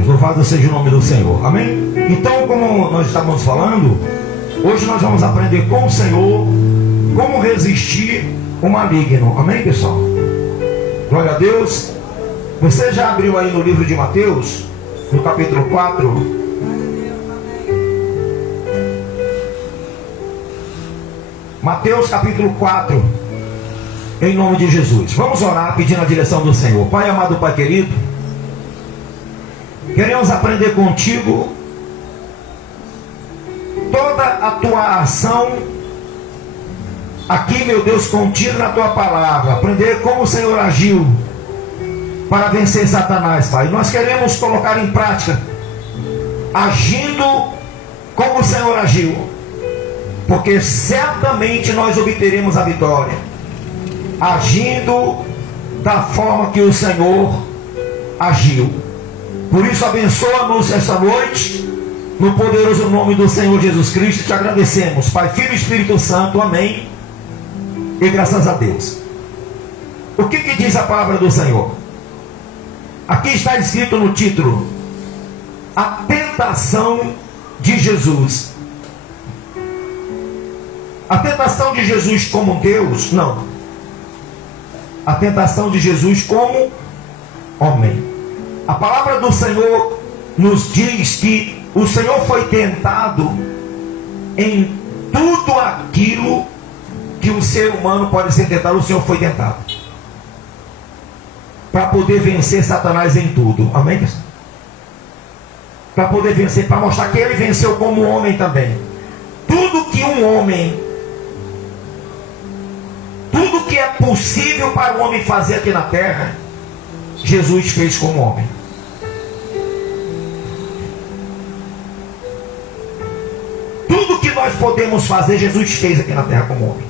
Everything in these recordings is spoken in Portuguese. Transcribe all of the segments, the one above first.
Deus. Louvado seja o nome do Senhor. Amém? Então, como nós estamos falando, hoje nós vamos aprender com o Senhor como resistir o maligno. Amém, pessoal? Glória a Deus. Você já abriu aí no livro de Mateus, no capítulo 4? Mateus capítulo 4, em nome de Jesus. Vamos orar pedindo a direção do Senhor. Pai amado, Pai querido, queremos aprender contigo toda a tua ação aqui, meu Deus, contida na tua palavra. Aprender como o Senhor agiu para vencer Satanás, Pai. Nós queremos colocar em prática, agindo como o Senhor agiu, porque certamente nós obteremos a vitória, agindo da forma que o Senhor agiu. Por isso, abençoa-nos esta noite, no poderoso nome do Senhor Jesus Cristo. Te agradecemos, Pai, Filho e Espírito Santo. Amém. E graças a Deus. O que diz a palavra do Senhor? Aqui está escrito no título: a tentação de Jesus. A tentação de Jesus como Deus? Não. A tentação de Jesus como homem. A palavra do Senhor nos diz que o Senhor foi tentado em tudo aquilo que o ser humano pode ser tentado. O Senhor foi tentado para poder vencer Satanás em tudo. Amém? Para poder vencer, para mostrar que ele venceu como homem também. Tudo que um homem, tudo que é possível para o homem fazer aqui na terra, Jesus fez como homem. Tudo que nós podemos fazer, Jesus fez aqui na terra como homem.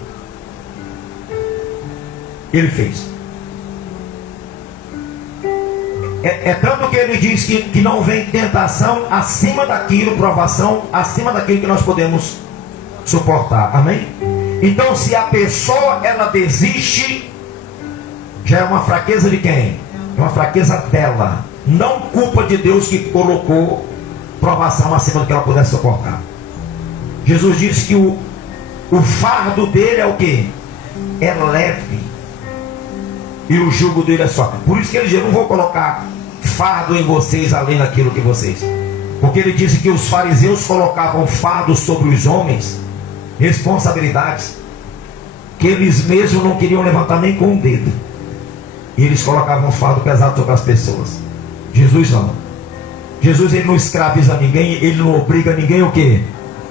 Ele fez. É tanto que ele diz que não vem tentação acima daquilo, provação acima daquilo que nós podemos suportar. Amém? Então, se a pessoa ela desiste, já é uma fraqueza de quem? É uma fraqueza dela. Não culpa de Deus que colocou provação acima do que ela pudesse suportar. Jesus disse que o fardo dele é o que? É leve. E o jugo dele é só. Por isso que ele diz: eu não vou colocar fardo em vocês além daquilo que vocês. Porque ele disse que os fariseus colocavam fardo sobre os homens, responsabilidades que eles mesmos não queriam levantar nem com o dedo. E eles colocavam um fardo pesado sobre as pessoas. Jesus não. Jesus, ele não escraviza ninguém, ele não obriga ninguém o quê?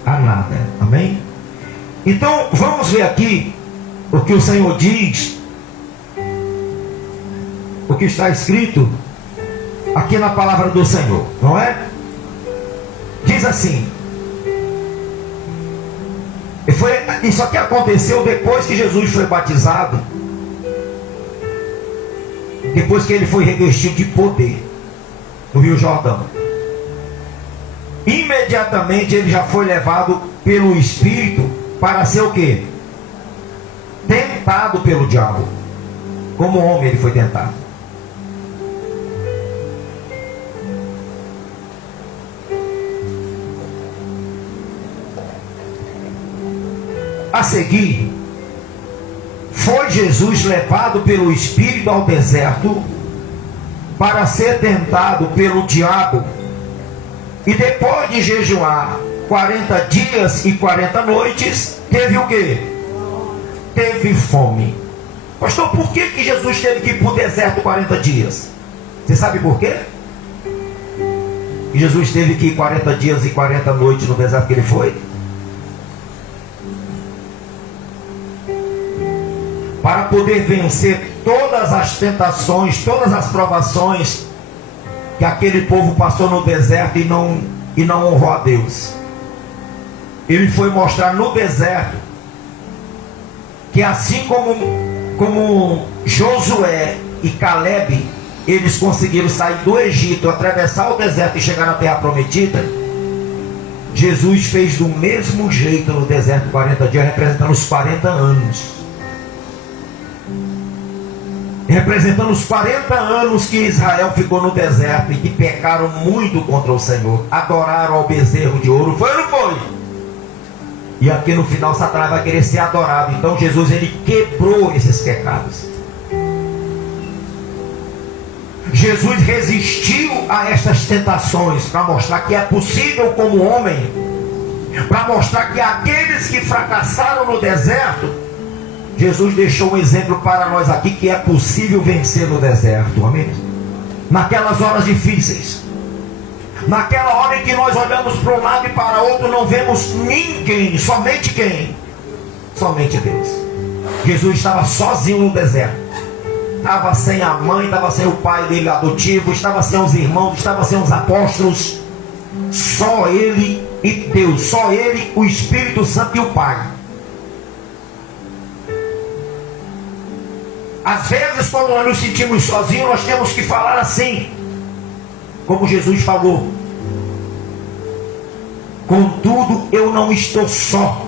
A nada. Amém? Então vamos ver aqui o que o Senhor diz, o que está escrito aqui na palavra do Senhor, não é? Diz assim: isso aqui aconteceu depois que Jesus foi batizado, depois que ele foi revestido de poder no Rio Jordão. Imediatamente ele já foi levado pelo Espírito para ser o quê? Tentado pelo diabo. Como homem ele foi tentado. A seguir, foi Jesus levado pelo Espírito ao deserto para ser tentado pelo diabo. E depois de jejuar 40 dias e 40 noites, teve o quê? Teve fome. Pastor, por que Jesus teve que ir para o deserto 40 dias? Você sabe por quê? E Jesus teve que ir 40 dias e 40 noites no deserto que ele foi? Para poder vencer todas as tentações, todas as provações que aquele povo passou no deserto e não honrou a Deus. Ele foi mostrar no deserto que assim como Josué e Caleb, eles conseguiram sair do Egito, atravessar o deserto e chegar na terra prometida, Jesus fez do mesmo jeito no deserto 40 dias, representando os 40 anos. representando os 40 anos que Israel ficou no deserto e que pecaram muito contra o Senhor, adoraram ao bezerro de ouro, foi ou não foi? E aqui no final Satanás vai querer ser adorado. Então Jesus, ele quebrou esses pecados. Jesus resistiu a estas tentações para mostrar que é possível como homem, para mostrar que aqueles que fracassaram no deserto, Jesus deixou um exemplo para nós aqui que é possível vencer no deserto, amém? Naquelas horas difíceis, naquela hora em que nós olhamos para um lado e para outro, não vemos ninguém, somente quem? Somente Deus. Jesus estava sozinho no deserto, estava sem a mãe, estava sem o pai dele adotivo, estava sem os irmãos, estava sem os apóstolos, só ele e Deus, só ele, o Espírito Santo e o Pai. Às vezes, quando nós nos sentimos sozinhos, nós temos que falar assim, como Jesus falou: contudo, eu não estou só,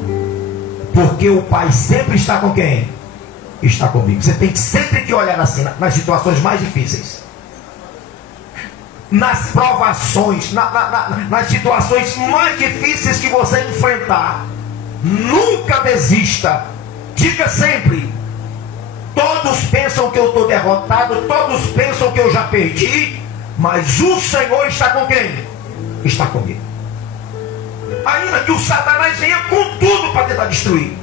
porque o Pai sempre está com quem? Está comigo. Você tem sempre que olhar assim, nas situações mais difíceis, nas provações, nas situações mais difíceis que você enfrentar. Nunca desista. Diga sempre: todos pensam que eu estou derrotado, todos pensam que eu já perdi, mas o Senhor está com quem? Está comigo. Ainda que o Satanás venha com tudo para tentar destruir,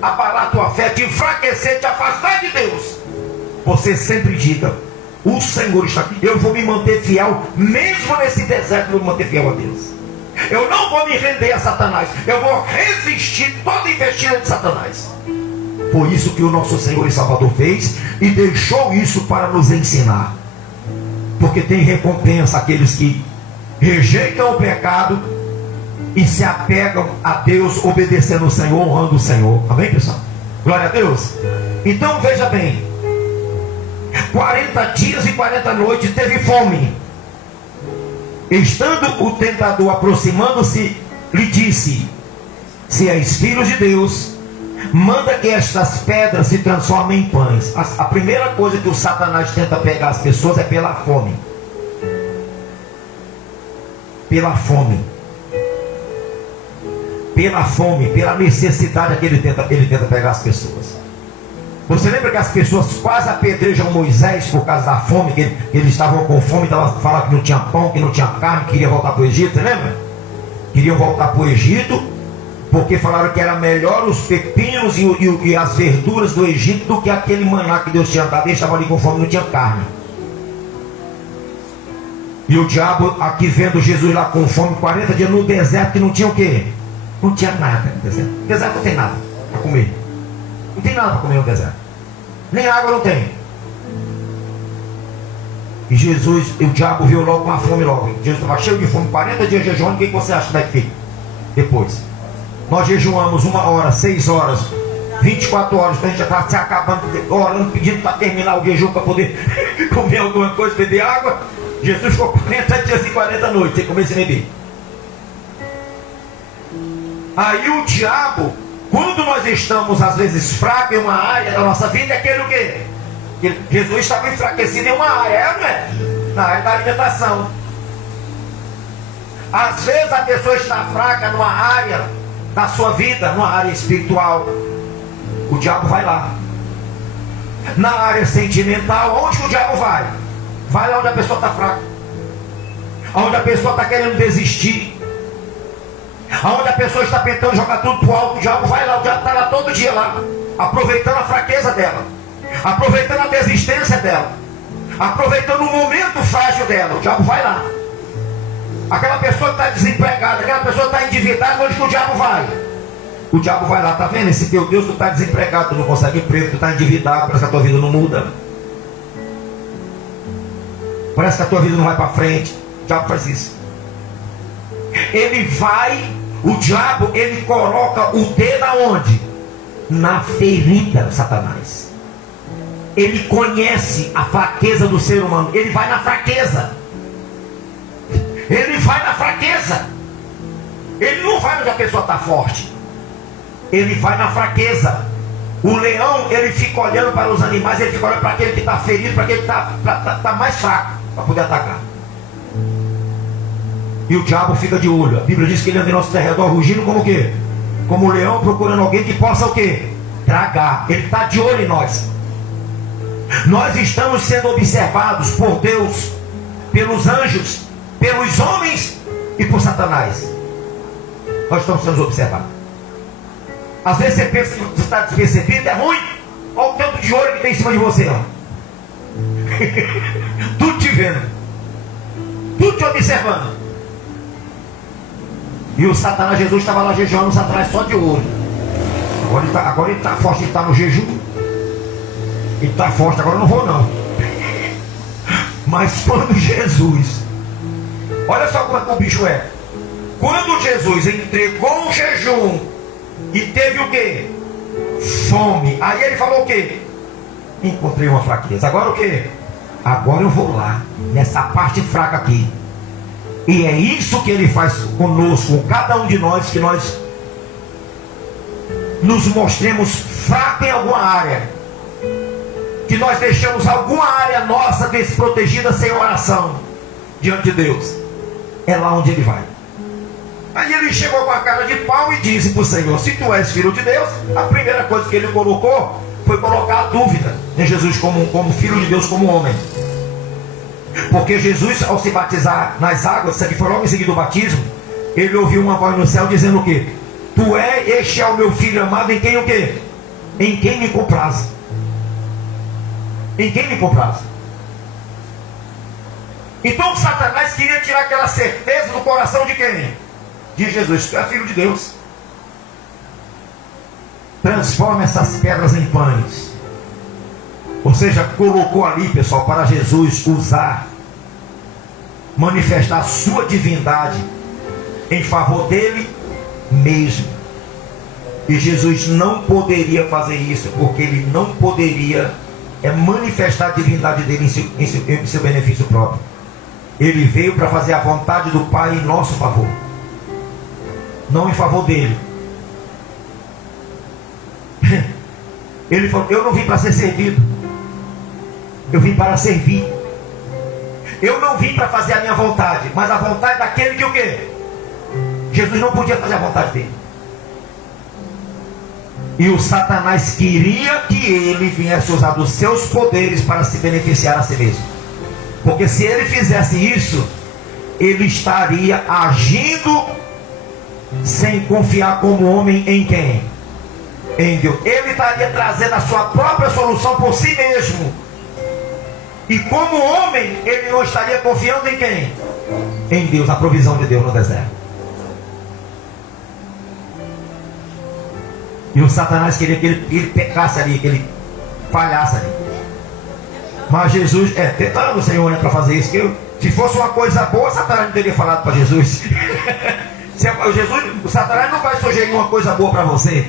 abalar a tua fé, te enfraquecer, te afastar de Deus, você sempre diga: o Senhor está aqui. Eu vou me manter fiel, mesmo nesse deserto, eu vou me manter fiel a Deus. Eu não vou me render a Satanás, eu vou resistir toda investida de Satanás. Foi isso que o nosso Senhor e Salvador fez e deixou isso para nos ensinar. Porque tem recompensa aqueles que rejeitam o pecado e se apegam a Deus, obedecendo o Senhor, honrando o Senhor. Amém, pessoal? Glória a Deus. Então veja bem, 40 dias e 40 noites teve fome. Estando o tentador aproximando-se, lhe disse: se és filho de Deus, manda que estas pedras se transformem em pães. A primeira coisa que o Satanás tenta pegar as pessoas é pela fome. Pela fome. Pela fome, pela necessidade que ele tenta pegar as pessoas. Você lembra que as pessoas quase apedrejam Moisés por causa da fome, que eles estavam com fome, falavam que não tinha pão, que não tinha carne, queriam voltar para o Egito, você lembra? Queriam voltar para o Egito, porque falaram que era melhor os pepinos e as verduras do Egito do que aquele maná que Deus tinha dado. Eles estavam ali com fome, não tinha carne. E o diabo aqui vendo Jesus lá com fome, 40 dias no deserto, que não tinha o quê? Não tinha nada no deserto. No deserto não tem nada para comer. Não tem nada para comer no deserto. Nem água não tem. E Jesus, o diabo viu logo com a fome logo. Jesus estava cheio de fome, 40 dias jejuando. O que você acha que vai ter depois? Nós jejuamos 1 hora, 6 horas, 24 horas, então a gente já está se acabando, orando, pedindo para terminar o jejum, para poder comer alguma coisa, beber água. Jesus ficou 40 dias e 40 noites sem comer e sem beber. Aí o diabo, quando nós estamos às vezes fracos em uma área da nossa vida, é aquele o quê? Jesus estava enfraquecido em uma área, não é? Na área da alimentação. Às vezes a pessoa está fraca numa área da sua vida, numa área espiritual, o diabo vai lá. Na área sentimental, onde que o diabo vai? Vai lá onde a pessoa está fraca, onde a pessoa está querendo desistir, onde a pessoa está tentando jogar tudo para o alto. O diabo vai lá, o diabo está lá todo dia lá, aproveitando a fraqueza dela, aproveitando a desistência dela, aproveitando o momento frágil dela. O diabo vai lá. Aquela pessoa que está desempregada, aquela pessoa que está endividada, onde que o diabo vai? O diabo vai lá, está vendo? Esse teu Deus, tu está desempregado, tu não consegue emprego, tu está endividado, parece que a tua vida não muda, parece que a tua vida não vai para frente. O diabo faz isso. Ele vai, o diabo, ele coloca o dedo aonde? Na ferida, Satanás. Ele conhece a fraqueza do ser humano, ele vai na fraqueza. Ele vai na fraqueza. Ele não vai onde a pessoa está forte. Ele vai na fraqueza. O leão, ele fica olhando para os animais, ele fica olhando para aquele que está ferido, para aquele que está mais fraco, para poder atacar. E o diabo fica de olho. A Bíblia diz que ele anda em nosso derredor rugindo como o quê? Como o leão procurando alguém que possa o quê? Tragar. Ele está de olho em nós. Nós estamos sendo observados por Deus, pelos anjos, pelos homens e por Satanás. Nós estamos sendo observados. Às vezes você pensa que você está despercebido, é ruim. Olha o tanto de olho que tem em cima de você, ó. Tudo te vendo, tudo te observando. E o Satanás, Jesus estava lá jejuando, o Satanás só de olho. Agora ele está forte, ele está no jejum. Ele está forte, agora eu não vou não. Mas quando Jesus, olha só como é que o bicho é. Quando Jesus entregou um jejum e teve o quê? Fome. Aí ele falou o quê? Encontrei uma fraqueza. Agora o quê? Agora eu vou lá, nessa parte fraca aqui. E é isso que ele faz conosco, com cada um de nós, que nós nos mostremos fracos em alguma área. Que nós deixamos alguma área nossa desprotegida sem oração diante de Deus. É lá onde ele vai. Aí ele chegou com a cara de pau e disse para o Senhor: se tu és filho de Deus, a primeira coisa que ele colocou foi colocar a dúvida em Jesus como filho de Deus, como homem. Porque Jesus, ao se batizar nas águas, que foi logo em seguida do batismo, ele ouviu uma voz no céu dizendo o quê? Este é o meu filho amado, em quem o quê? Em quem me compraz. Em quem me compraz. Então Satanás queria tirar aquela certeza do coração de quem? De Jesus. Tu é filho de Deus. Transforma essas pedras em pães. Ou seja, colocou ali, pessoal, para Jesus usar, manifestar a sua divindade em favor dele mesmo. E Jesus não poderia fazer isso, porque ele não poderia manifestar a divindade dele em seu benefício próprio. Ele veio para fazer a vontade do Pai em nosso favor, não em favor dele. Ele falou: eu não vim para ser servido, eu vim para servir. Eu não vim para fazer a minha vontade, mas a vontade daquele que o quê? Jesus não podia fazer a vontade dele. E o Satanás queria que ele viesse usar dos seus poderes para se beneficiar a si mesmo. Porque se ele fizesse isso, ele estaria agindo sem confiar como homem em quem? Em Deus. Ele estaria trazendo a sua própria solução por si mesmo. E como homem, ele não estaria confiando em quem? Em Deus, a provisão de Deus no deserto. E o Satanás queria que ele pecasse ali, que ele falhasse ali. Mas Jesus, tentando o Senhor, para fazer isso. Se fosse uma coisa boa, Satanás não teria falado para Jesus. O Satanás não vai sugerir uma coisa boa para você.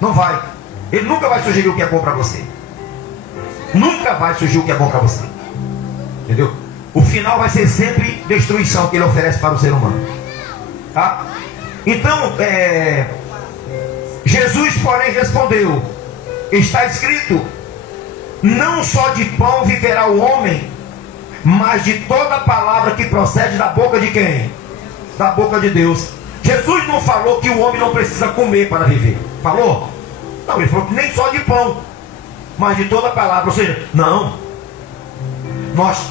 Não vai. Ele nunca vai sugerir o que é bom para você. Nunca vai sugerir o que é bom para você. Entendeu? O final vai ser sempre destruição que ele oferece para o ser humano. Tá? Então, Jesus, porém, respondeu: está escrito, não só de pão viverá o homem, mas de toda palavra que procede da boca de quem? Da boca de Deus. Jesus não falou que o homem não precisa comer para viver. Falou? Não, ele falou que nem só de pão, mas de toda palavra. Ou seja, não.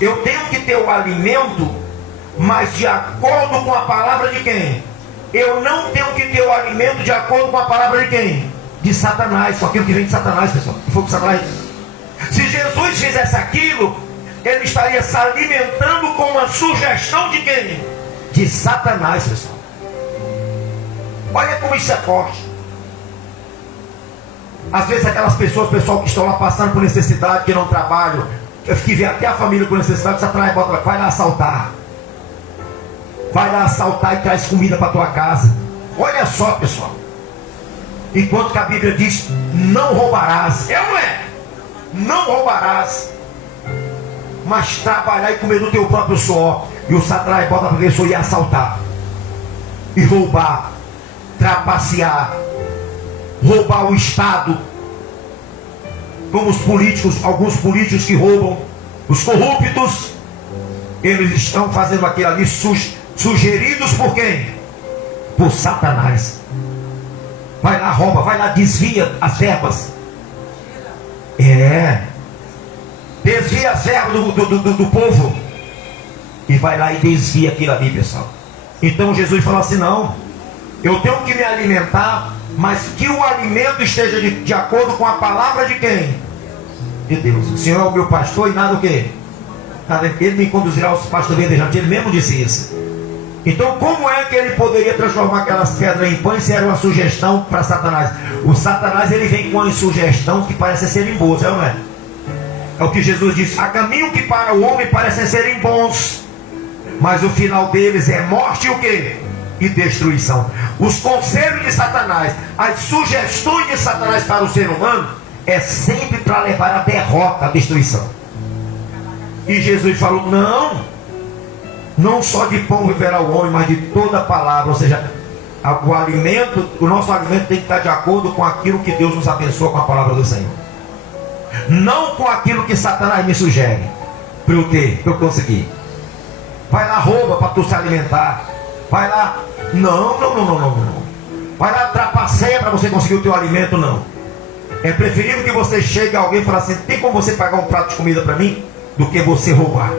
Eu tenho que ter o alimento, mas de acordo com a palavra de quem? Eu não tenho que ter o alimento de acordo com a palavra de quem? De Satanás, com aquilo que vem de Satanás, pessoal. Que foi com Satanás. Se Jesus fizesse aquilo, ele estaria se alimentando com uma sugestão de quem? De Satanás, pessoal. Olha como isso é forte. Às vezes aquelas pessoas, pessoal, que estão lá passando por necessidade, que não trabalham, que vê até a família com necessidade, Satanás bota, vai lá assaltar. Vai lá assaltar e traz comida para tua casa. Olha só, pessoal. Enquanto que a Bíblia diz, não roubarás. É ou não é? Não roubarás, mas trabalhar e comer do teu próprio suor. E o Satanás bota para a pessoa ir assaltar e roubar, trapacear, roubar o Estado, como os políticos, alguns políticos que roubam, os corruptos, eles estão fazendo aquilo ali sugeridos por quem? Por Satanás. Vai lá, rouba, vai lá, desvia as verbas. Desvia as verbas do povo. E vai lá e desvia aquilo ali, pessoal. Então Jesus falou assim: não, eu tenho que me alimentar, mas que o alimento esteja de acordo com a palavra de quem? De Deus. O Senhor é o meu pastor e nada o quê? Nada, Ele me conduzirá aos pastos verdejantes. Ele mesmo disse isso. Então como é que ele poderia transformar aquelas pedras em pães se era uma sugestão para Satanás? O Satanás, ele vem com uma sugestão que parece serem boas, não é? É o que Jesus disse: há caminho que para o homem parecem serem bons, mas o final deles é morte e o quê? E destruição. Os conselhos de Satanás, as sugestões de Satanás para o ser humano, é sempre para levar a derrota, a destruição. E Jesus falou: não só de pão viverá o homem, mas de toda a palavra. Ou seja, o alimento, o nosso alimento tem que estar de acordo com aquilo que Deus nos abençoa com a palavra do Senhor, não com aquilo que Satanás me sugere para eu ter, para eu conseguir. Vai lá, rouba para tu se alimentar. Vai lá, não. Vai lá, trapaceia para você conseguir o teu alimento, não. É preferível que você chegue a alguém e fale assim: tem como você pagar um prato de comida para mim? Do que você roubar.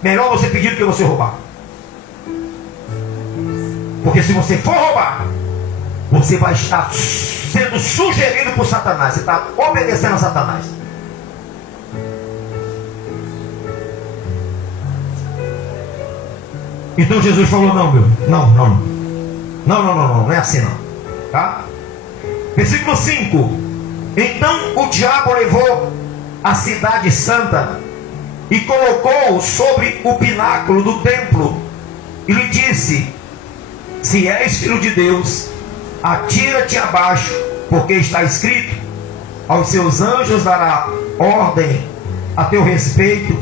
Melhor você pedir do que você roubar. Porque se você for roubar, você vai estar sendo sugerido por Satanás. Você está obedecendo a Satanás. Então Jesus falou: não é assim não. Tá? Versículo 5. Então o diabo levou a cidade santa e colocou-o sobre o pináculo do templo e lhe disse: se és filho de Deus, atira-te abaixo, porque está escrito: aos seus anjos dará ordem a teu respeito,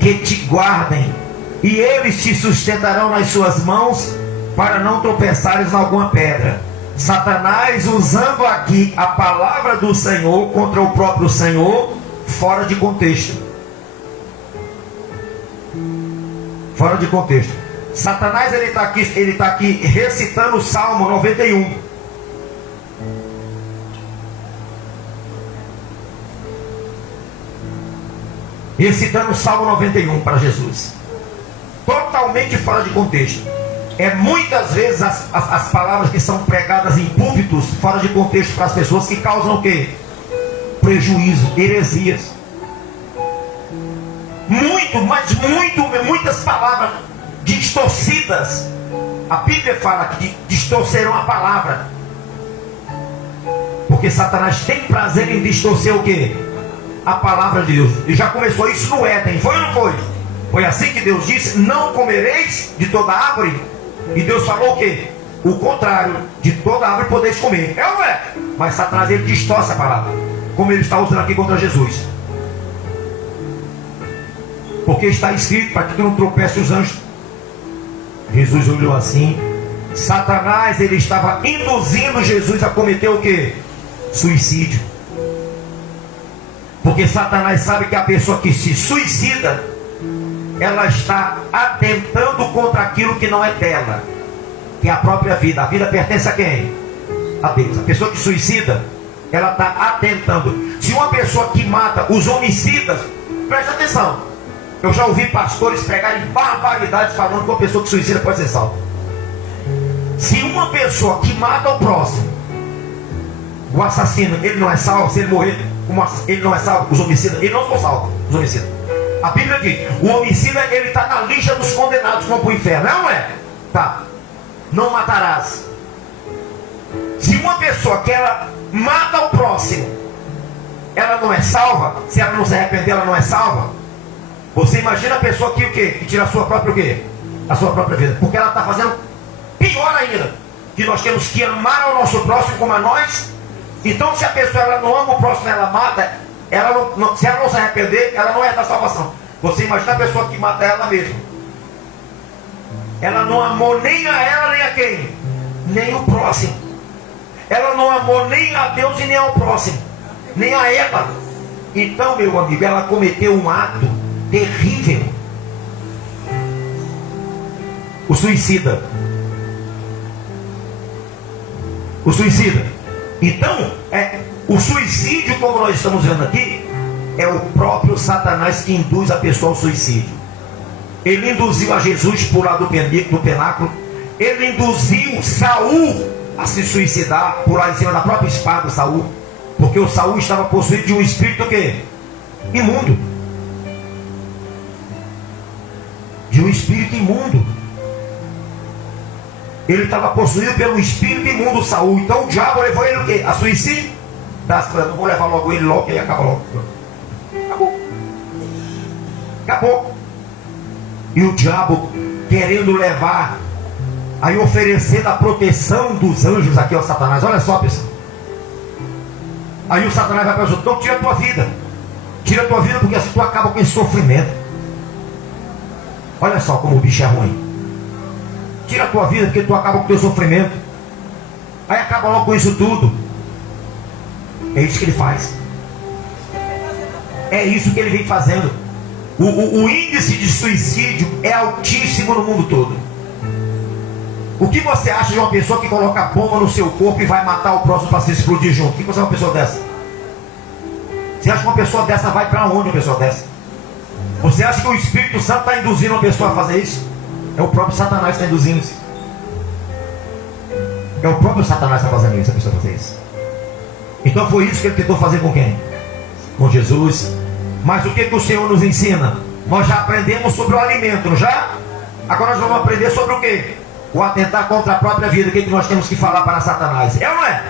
que te guardem, e eles te sustentarão nas suas mãos, para não tropeçares em alguma pedra. Satanás usando aqui a palavra do Senhor contra o próprio Senhor, fora de contexto. Fora de contexto. Satanás, ele está aqui recitando o Salmo 91. Recitando o Salmo 91 para Jesus. Totalmente fora de contexto. Muitas vezes as palavras que são pregadas em púlpitos fora de contexto para as pessoas, que causam o quê? Prejuízo, heresias. Muitas palavras distorcidas. A Bíblia fala que distorceram a palavra, porque Satanás tem prazer em distorcer o quê? A palavra de Deus. E já começou isso no Éden, foi ou não foi? Foi assim que Deus disse: não comereis de toda árvore. E Deus falou o quê? O contrário: de toda árvore podeis comer. É ou não é? Mas Satanás, ele distorce a palavra, como ele está usando aqui contra Jesus. Porque está escrito: para que tu não tropece os anjos. Jesus olhou assim. Satanás, ele estava induzindo Jesus a cometer o quê? Suicídio. Porque Satanás sabe que a pessoa que se suicida, ela está atentando contra aquilo que não é dela, que é a própria vida. A vida pertence a quem? A Deus. A pessoa que suicida, ela está atentando. Se uma pessoa que mata, os homicidas, presta atenção, eu já ouvi pastores pregarem barbaridades falando que uma pessoa que suicida pode ser salva. Se uma pessoa que mata o próximo, o assassino, ele não é salvo. Se ele morrer, ele não é salvo. Os homicidas, ele não são salvos. Os homicidas, a Bíblia diz: o homicida, ele está na lista dos condenados, vão para o inferno. Não é? Tá. Não matarás. Se uma pessoa que ela mata o próximo, ela não é salva. Se ela não se arrepender, ela não é salva. Você imagina a pessoa que o quê? Que tira a sua própria o quê? A sua própria vida. Porque ela está fazendo pior ainda. Que nós temos que amar ao nosso próximo como a nós. Então, se a pessoa ela não ama o próximo, ela mata. Se ela não se arrepender, ela não é da salvação. Você imagina a pessoa que mata ela mesma. Ela não amou nem a ela, nem a quem? Nem o próximo. Ela não amou nem a Deus e nem ao próximo, nem a ela. Então, meu amigo, ela cometeu um ato terrível. O suicida. O suicida. Então, o suicídio, como nós estamos vendo aqui, é o próprio Satanás que induz a pessoa ao suicídio. Ele induziu a Jesus pular do penáculo. Ele induziu Saul a se suicidar, pular em cima da própria espada de Saul, porque o Saul estava possuído de um espírito que? Imundo. De um espírito imundo. Ele estava possuído pelo espírito imundo, Saul. Então o diabo levou ele o quê? A suicídio? Não vou levar logo ele logo, que aí acaba logo. Acabou. Acabou. E o diabo querendo levar, aí oferecendo a proteção dos anjos aqui ao Satanás. Olha só, pessoal. Aí o Satanás vai para os outros: então tira a tua vida. Tira a tua vida, porque assim tu acaba com esse sofrimento. Olha só como o bicho é ruim. Tira a tua vida, porque tu acaba com o teu sofrimento. Aí acaba logo com isso tudo. É isso que ele faz. É isso que ele vem fazendo. O índice de suicídio é altíssimo no mundo todo. O que você acha de uma pessoa que coloca bomba no seu corpo e vai matar o próximo para se explodir junto? O que você é uma pessoa dessa? Você acha que uma pessoa dessa vai para onde uma pessoa dessa? Você acha que o Espírito Santo está induzindo uma pessoa a fazer isso? É o próprio Satanás que está induzindo isso. É o próprio Satanás que está fazendo isso, a pessoa fazer isso. Então foi isso que ele tentou fazer com quem? Com Jesus. Mas o que o Senhor nos ensina? Nós já aprendemos sobre o alimento, não já? Agora nós vamos aprender sobre o quê? O atentar contra a própria vida. O que nós temos que falar para Satanás? É ou não é?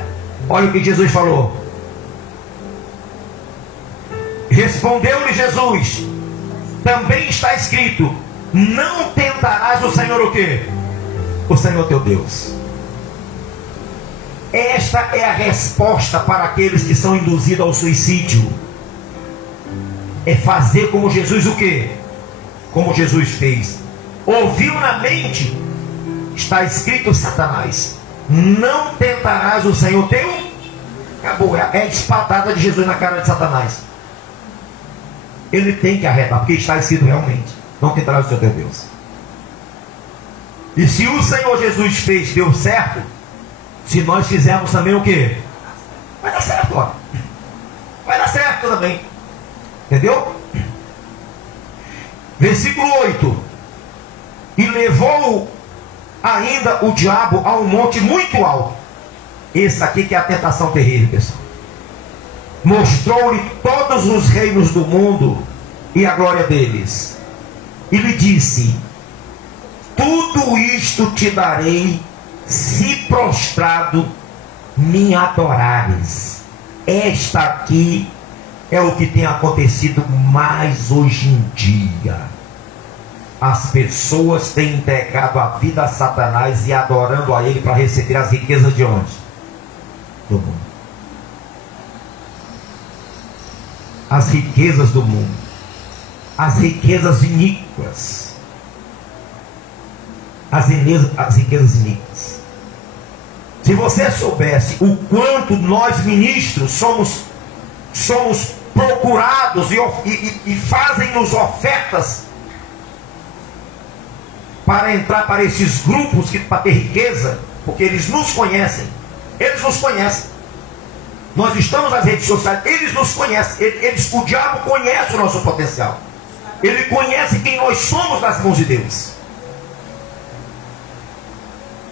Olha o que Jesus falou. Respondeu-lhe Jesus: também está escrito: não tentarás o Senhor o quê? O Senhor teu Deus. Esta é a resposta para aqueles que são induzidos ao suicídio. É fazer como Jesus o quê? Como Jesus fez. Ouviu na mente, está escrito: Satanás, não tentarás o Senhor teu. Acabou, é a espadada de Jesus na cara de Satanás. Ele tem que arretar, porque está escrito realmente: não tentarás o Senhor teu Deus. E se o Senhor Jesus fez, deu certo, se nós fizermos também o quê? Vai dar certo, ó. Vai dar certo também. Entendeu? Versículo 8: e levou ainda o diabo a um monte muito alto. Esse aqui que é a tentação terrível, pessoal. Mostrou-lhe todos os reinos do mundo e a glória deles. E lhe disse: tudo isto te darei, se prostrado me adorares. Esta aqui é o que tem acontecido mais hoje em dia. As pessoas têm entregado a vida a Satanás e adorando a ele para receber as riquezas de onde? Do mundo. As riquezas do mundo. As riquezas iníquas. As riquezas iníquas. Se você soubesse o quanto nós ministros somos procurados e fazem-nos ofertas para entrar para esses grupos para ter riqueza, porque eles nos conhecem. Eles nos conhecem. Nós estamos nas redes sociais, eles nos conhecem. O diabo conhece o nosso potencial. Ele conhece quem nós somos nas mãos de Deus.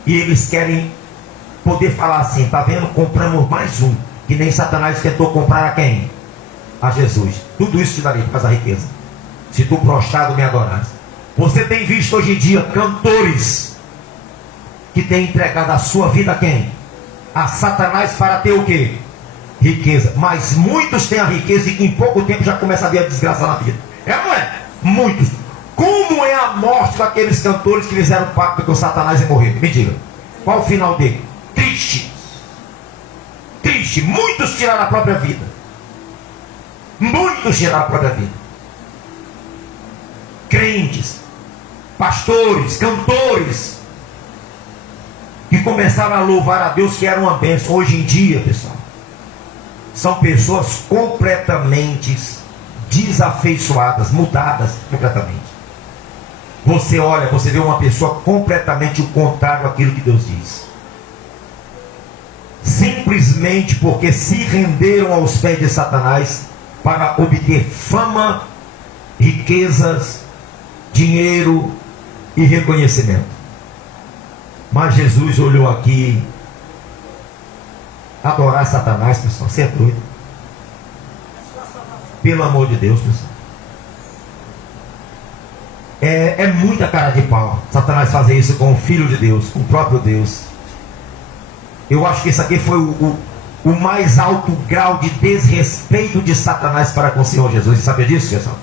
E eles querem poder falar assim: tá vendo? Compramos mais um. Que nem Satanás tentou comprar a quem? A Jesus. Tudo isso te daria por causa da riqueza, se tu prostrado me adorares. Você tem visto hoje em dia cantores que têm entregado a sua vida a quem? A Satanás, para ter o quê? Riqueza. Mas muitos têm a riqueza e em pouco tempo já começa a ver a desgraça na vida. É ou não é? Muitos. Como é a morte daqueles cantores que fizeram pacto com Satanás e morreram? Me diga. Qual o final dele? Triste. Triste. Muitos tiraram a própria vida. Muitos tiraram a própria vida. Crentes, pastores, cantores, que começaram a louvar a Deus, que era uma bênção. Hoje em dia, pessoal, são pessoas completamente desafeiçoadas, mudadas completamente. Você olha, você vê uma pessoa completamente o contrário daquilo que Deus diz. Simplesmente porque se renderam aos pés de Satanás para obter fama, riquezas, dinheiro e reconhecimento. Mas Jesus olhou aqui. Adorar Satanás, pessoal, você é doido. Pelo amor de Deus, pessoal. É muita cara de pau Satanás fazer isso com o Filho de Deus, com o próprio Deus. Eu acho que isso aqui foi o mais alto grau de desrespeito de Satanás para com o Senhor Jesus. Você sabia disso, pessoal?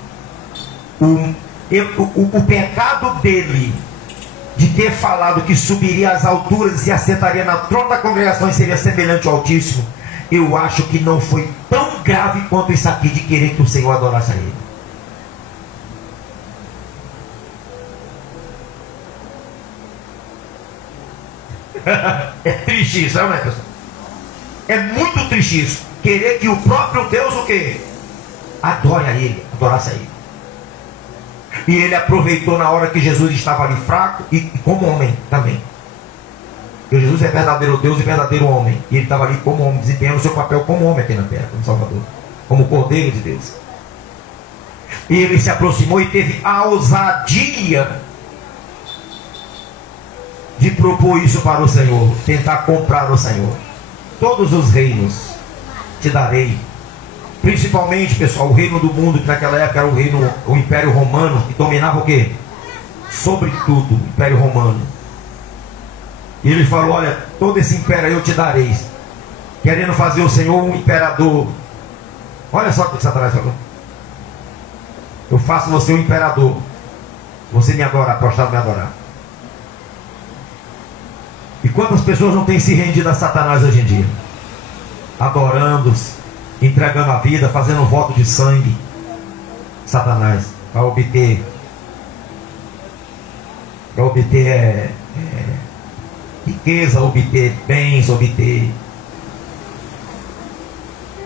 O pecado dele de ter falado que subiria às alturas e se assentaria na trono da congregação e seria semelhante ao Altíssimo, eu acho que não foi tão grave quanto isso aqui de querer que o Senhor adorasse a ele. É triste isso, não é, pessoal? É muito triste isso. Querer que o próprio Deus o quê? Adore a ele, adorasse a ele. E ele aproveitou na hora que Jesus estava ali fraco e como homem também. Porque Jesus é verdadeiro Deus e verdadeiro homem. E ele estava ali como homem, desempenhando o seu papel como homem aqui na terra, como Salvador, como Cordeiro de Deus. E ele se aproximou e teve a ousadia de propor isso para o Senhor, tentar comprar o Senhor. Todos os reinos te darei. Principalmente, pessoal, o reino do mundo, que naquela época era o Império Romano, que dominava o quê? Sobretudo, o Império Romano. E ele falou, olha, todo esse império eu te darei. Querendo fazer o Senhor um imperador. Olha só o que Satanás falou. Eu faço você um imperador. Você me adorar, prostado me adorar. E quantas pessoas não têm se rendido a Satanás hoje em dia? Adorando-se, entregando a vida, fazendo voto de sangue. Satanás, para obter riqueza, obter bens, obter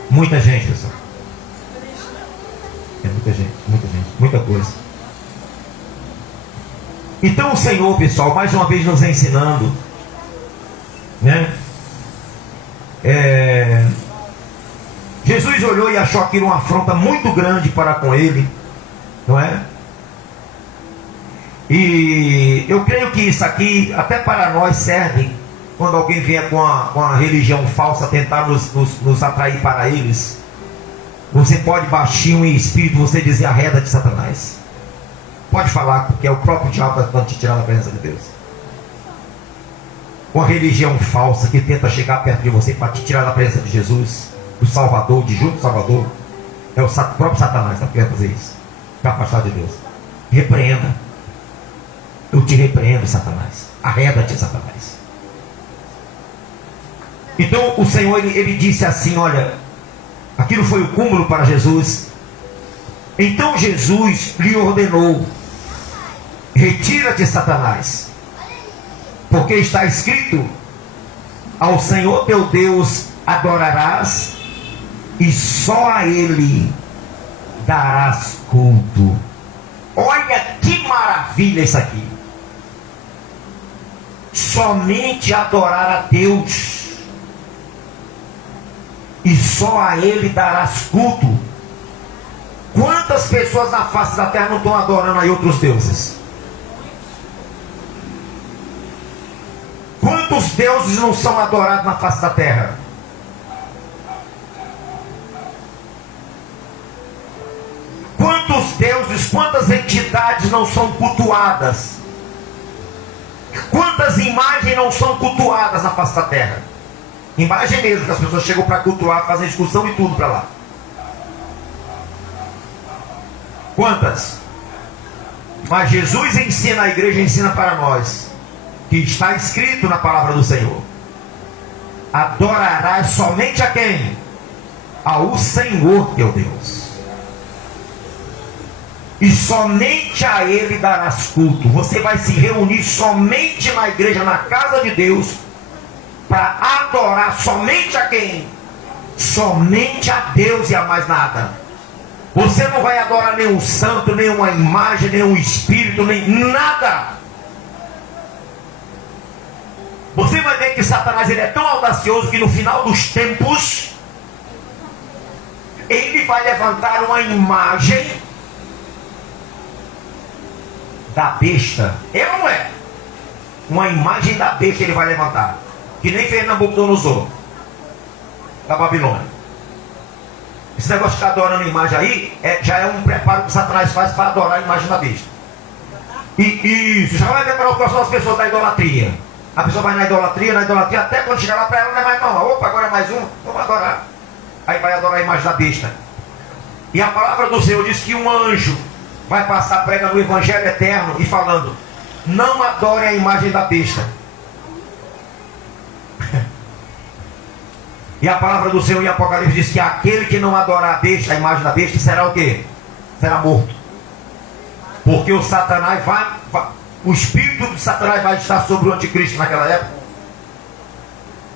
muita gente, pessoal. É muita gente, muita coisa. Então o Senhor, pessoal, mais uma vez nos ensinando, né? Jesus olhou e achou aquilo uma afronta muito grande para com ele, não é? E eu creio que isso aqui até para nós serve quando alguém vier com a religião falsa tentar nos atrair para eles. Você pode baixinho em espírito, você dizer a reda de Satanás. Pode falar, porque é o próprio diabo que está te tirando da presença de Deus. Com a religião falsa que tenta chegar perto de você para te tirar da presença de Jesus, do Salvador, de junto do Salvador, é o próprio Satanás que está querendo fazer isso, para afastar de Deus. Repreenda. Eu te repreendo, Satanás. Arreda-te, Satanás. Então o Senhor ele disse assim, olha, aquilo foi o cúmulo para Jesus. Então Jesus lhe ordenou: retira-te, Satanás, porque está escrito: ao Senhor teu Deus adorarás e só a Ele darás culto. Olha que maravilha isso aqui. Somente adorar a Deus e só a Ele darás culto. Quantas pessoas na face da terra não estão adorando aí outros deuses? Quantos deuses não são adorados na face da terra? Quantos deuses, quantas entidades não são cultuadas? Quantas imagens não são cultuadas na face da terra? Imagem mesmo, que as pessoas chegam para cultuar, fazem excursão e tudo para lá. Quantas? Mas Jesus ensina, a igreja ensina para nós, que está escrito na palavra do Senhor: adorarás somente a quem? Ao Senhor teu Deus, e somente a Ele darás culto. Você vai se reunir somente na igreja, na casa de Deus, para adorar somente a quem? Somente a Deus e a mais nada. Você não vai adorar nenhum santo, nenhuma imagem, nenhum espírito, nem nada. Você vai ver que Satanás ele é tão audacioso que no final dos tempos ele vai levantar uma imagem da besta. É ou não é? Uma imagem da besta ele vai levantar. Que nem fez Nabucodonosor, da Babilônia. Esse negócio de ficar adorando a imagem aí, já é um preparo que Satanás faz para adorar a imagem da besta. E isso já vai preparar o coração das pessoas da idolatria. A pessoa vai na idolatria, até quando chegar lá para ela não é mais não. Opa, agora é mais um, vamos adorar. Aí vai adorar a imagem da besta. E a palavra do Senhor diz que um anjo vai passar pregando o evangelho eterno e falando: não adore a imagem da besta. E a palavra do Senhor em Apocalipse diz que aquele que não adorar a besta, a imagem da besta, será o quê? Será morto. Porque o Satanás o espírito de Satanás vai estar sobre o anticristo naquela época.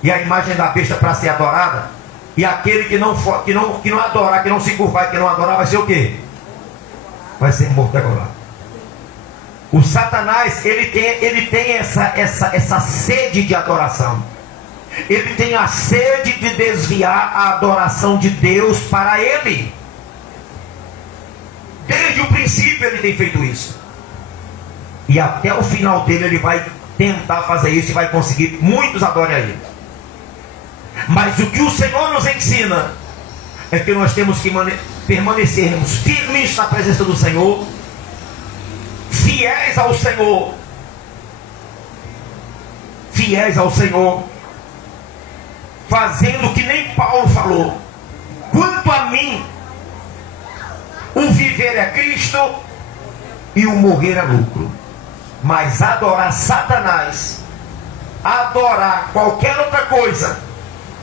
E a imagem da besta para ser adorada. E aquele que não adorar, que não se curvar, que não adorar, vai ser o quê? Vai ser morto agora. O Satanás, ele tem essa sede de adoração. Ele tem a sede de desviar a adoração de Deus para ele. Desde o princípio ele tem feito isso. E até o final dele ele vai tentar fazer isso e vai conseguir. Muitos adorem a ele. Mas o que o Senhor nos ensina é que nós temos que permanecermos firmes na presença do Senhor, fiéis ao Senhor, fazendo que nem Paulo falou: quanto a mim, o viver é Cristo e o morrer é lucro. Mas adorar Satanás, adorar qualquer outra coisa,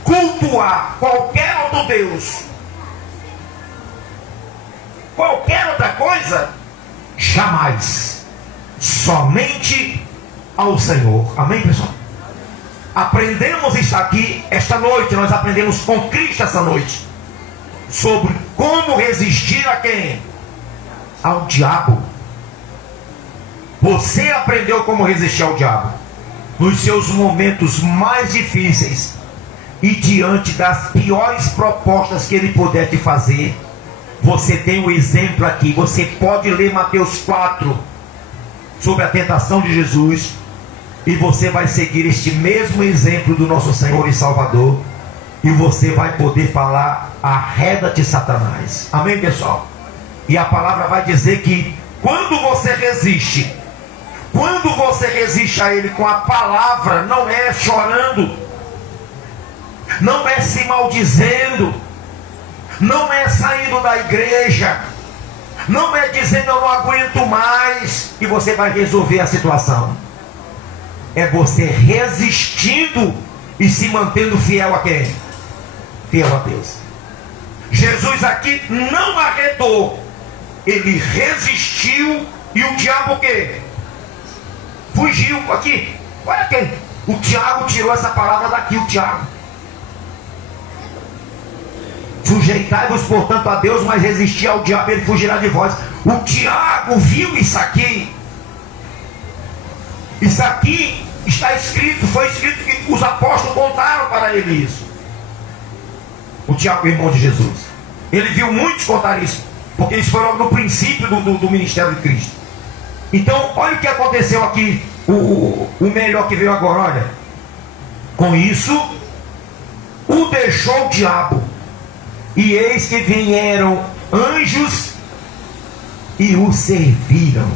cultuar qualquer outro Deus, qualquer outra coisa, jamais. Somente ao Senhor. Amém, pessoal? Aprendemos isso aqui esta noite. Nós aprendemos com Cristo essa noite sobre como resistir a quem? Ao diabo. Você aprendeu como resistir ao diabo nos seus momentos mais difíceis e diante das piores propostas que ele puder te fazer. Você tem um exemplo aqui. Você pode ler Mateus 4 sobre a tentação de Jesus, e você vai seguir este mesmo exemplo do nosso Senhor e Salvador, e você vai poder falar: arreda-te, Satanás. Amém, pessoal? E a palavra vai dizer que quando você resiste a ele com a palavra, não é chorando, não é se maldizendo, não é saindo da igreja, não é dizendo eu não aguento mais, e você vai resolver a situação. É você resistindo e se mantendo fiel a quem? Fiel a Deus. Jesus aqui não arredou, ele resistiu, e o diabo o quê? Fugiu aqui. Olha quem? O Tiago tirou essa palavra daqui, o Tiago. Sujeitai-vos, portanto, a Deus, mas resistir ao diabo, ele fugirá de vós. O Tiago viu isso aqui. Isso aqui está escrito, foi escrito que os apóstolos contaram para ele isso. O Tiago, irmão de Jesus, ele viu muitos contar isso, porque isso foi logo no princípio do ministério de Cristo. Então, olha o que aconteceu aqui, o melhor que veio agora, olha. Com isso, o deixou o diabo, e eis que vieram anjos e o serviram.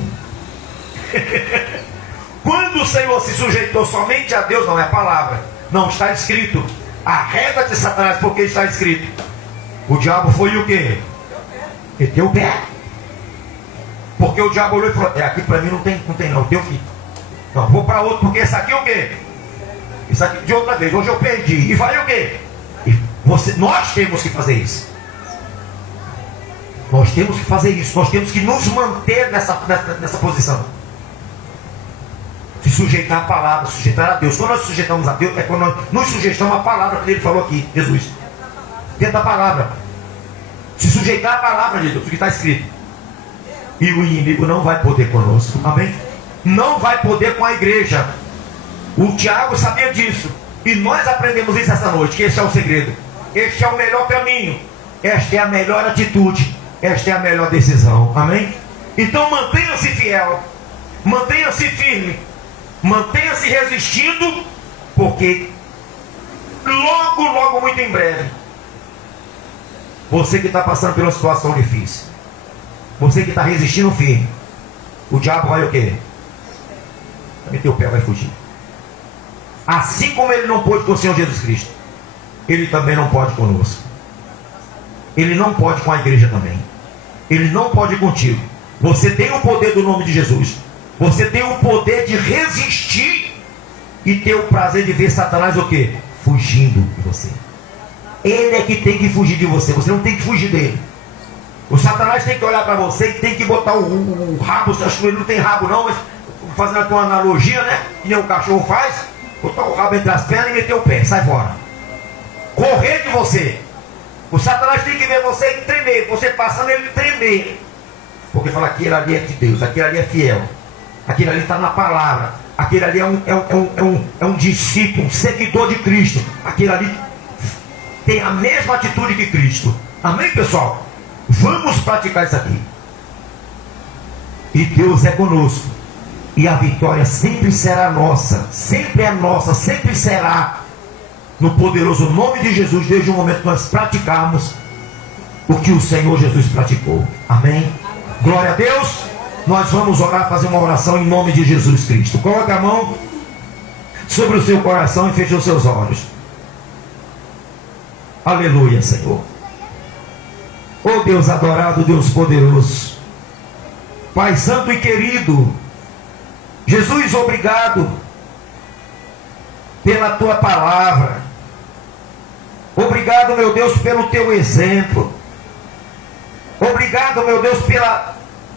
Quando o Senhor se sujeitou somente a Deus, não é a palavra, não está escrito: arreda-te, Satanás, porque está escrito. O diabo foi o quê? Meteu o pé. Porque o diabo olhou e falou: aqui para mim não tem não, tem o quê? Não, vou para outro, porque esse aqui é o quê? Isso aqui de outra vez, hoje eu perdi. E vai o quê? Nós temos que fazer isso. Nós temos que fazer isso. Nós temos que nos manter nessa posição. Se sujeitar a palavra, sujeitar a Deus. Quando nós sujeitamos a Deus, é quando nós nos sujeitamos à palavra que ele falou aqui, Jesus. Dentro da palavra. Se sujeitar à palavra de Deus, o que está escrito. E o inimigo não vai poder conosco. Amém? Não vai poder com a igreja. O Tiago sabia disso. E nós aprendemos isso essa noite, que esse é o segredo. Este é o melhor caminho. Esta é a melhor atitude. Esta é a melhor decisão. Amém? Então mantenha-se fiel. Mantenha-se firme. Mantenha-se resistindo. Porque logo, logo, muito em breve, você que está passando por uma situação difícil, você que está resistindo firme, o diabo vai o quê? Vai meter o pé, vai fugir. Assim como ele não pôde com o Senhor Jesus Cristo, ele também não pode conosco. Ele não pode com a igreja também. Ele não pode contigo. Você tem o poder do nome de Jesus. Você tem o poder de resistir e ter o prazer de ver Satanás o quê? Fugindo de você. Ele é que tem que fugir de você. Você não tem que fugir dele. O Satanás tem que olhar para você e tem que botar o rabo. Acho que ele não tem rabo não, mas fazendo aqui uma analogia, né? Que nem o cachorro faz. Botar o rabo entre as pernas e meter o pé. Sai fora. Correr de você. O Satanás tem que ver você e tremer. Você passando, ele tremer. Porque fala, aquele ali é de Deus. Aquele ali é fiel. Aquele ali está na palavra. Aquele ali é um discípulo, um seguidor de Cristo. Aquele ali tem a mesma atitude que Cristo. Amém, pessoal? Vamos praticar isso aqui. E Deus é conosco. E a vitória sempre será nossa. Sempre é nossa, sempre será. No poderoso nome de Jesus, desde o momento que nós praticarmos o que o Senhor Jesus praticou. Amém? Glória a Deus. Nós vamos orar, fazer uma oração em nome de Jesus Cristo. Coloque a mão sobre o seu coração e feche os seus olhos. Aleluia, Senhor. Oh Deus adorado, Deus poderoso, Pai santo e querido, Jesus, obrigado pela tua palavra. Obrigado, meu Deus, pelo teu exemplo. Obrigado, meu Deus,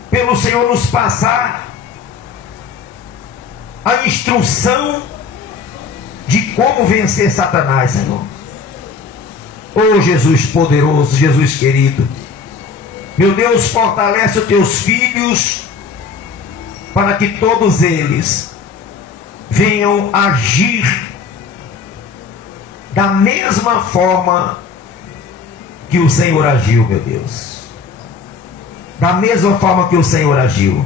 pelo Senhor nos passar a instrução de como vencer Satanás, Senhor. Oh Jesus poderoso, Jesus querido, meu Deus, fortalece os teus filhos para que todos eles venham agir da mesma forma que o Senhor agiu, meu Deus. Da mesma forma que o Senhor agiu.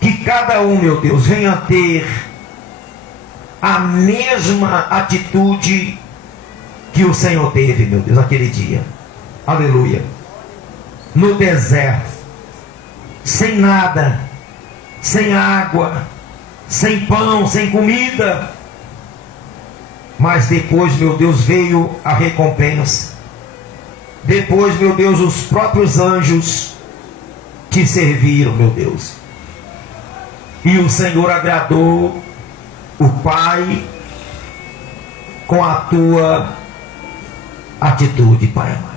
Que cada um, meu Deus, venha ter a mesma atitude que o Senhor teve, meu Deus, naquele dia. Aleluia. No deserto, sem nada, sem água, sem pão, sem comida. Mas depois, meu Deus, veio a recompensa. Depois, meu Deus, os próprios anjos te serviram, meu Deus. E o Senhor agradou o Pai com a tua atitude, Pai amado.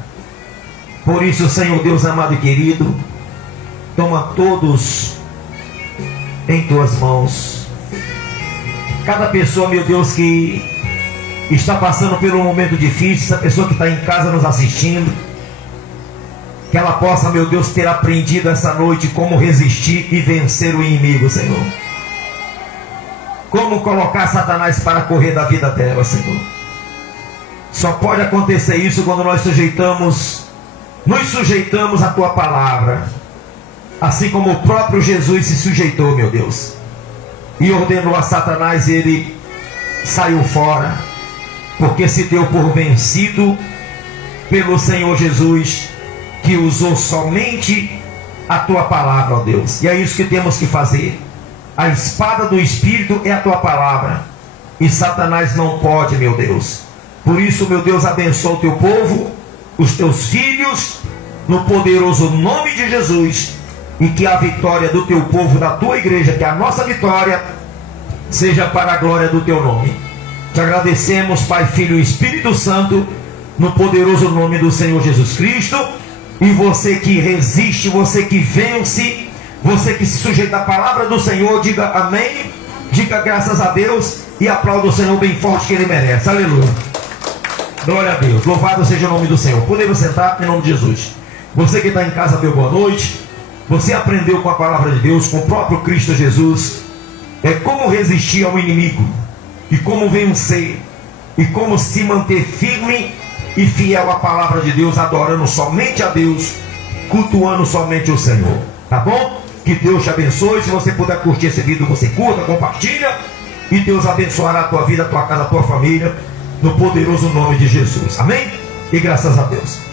Por isso, Senhor Deus amado e querido, toma todos em tuas mãos. Cada pessoa, meu Deus, que está passando por um momento difícil, essa pessoa que está em casa nos assistindo, que ela possa, meu Deus, ter aprendido essa noite como resistir e vencer o inimigo, Senhor. Como colocar Satanás para correr da vida dela, Senhor. Só pode acontecer isso quando nós nos sujeitamos à tua palavra, assim como o próprio Jesus se sujeitou, meu Deus, e ordenou a Satanás, e ele saiu fora, porque se deu por vencido pelo Senhor Jesus, que usou somente a tua palavra, ó Deus. E é isso que temos que fazer. A espada do Espírito é a tua palavra, e Satanás não pode, meu Deus. Por isso, meu Deus, abençoa o teu povo, os teus filhos, no poderoso nome de Jesus, e que a vitória do teu povo, da tua igreja, que a nossa vitória seja para a glória do teu nome. Te agradecemos, Pai, Filho e Espírito Santo, no poderoso nome do Senhor Jesus Cristo. E você que resiste, você que vence, você que se sujeita à palavra do Senhor, diga amém. Diga graças a Deus e aplauda o Senhor bem forte que Ele merece. Aleluia. Glória a Deus. Louvado seja o nome do Senhor. Podemos sentar em nome de Jesus. Você que está em casa, meu boa noite. Você aprendeu com a palavra de Deus, com o próprio Cristo Jesus, como resistir ao inimigo, e como vencer, e como se manter firme e fiel à palavra de Deus, adorando somente a Deus, cultuando somente o Senhor. Tá bom? Que Deus te abençoe. Se você puder curtir esse vídeo, você curta, compartilha, e Deus abençoará a tua vida, a tua casa, a tua família, no poderoso nome de Jesus. Amém? E graças a Deus.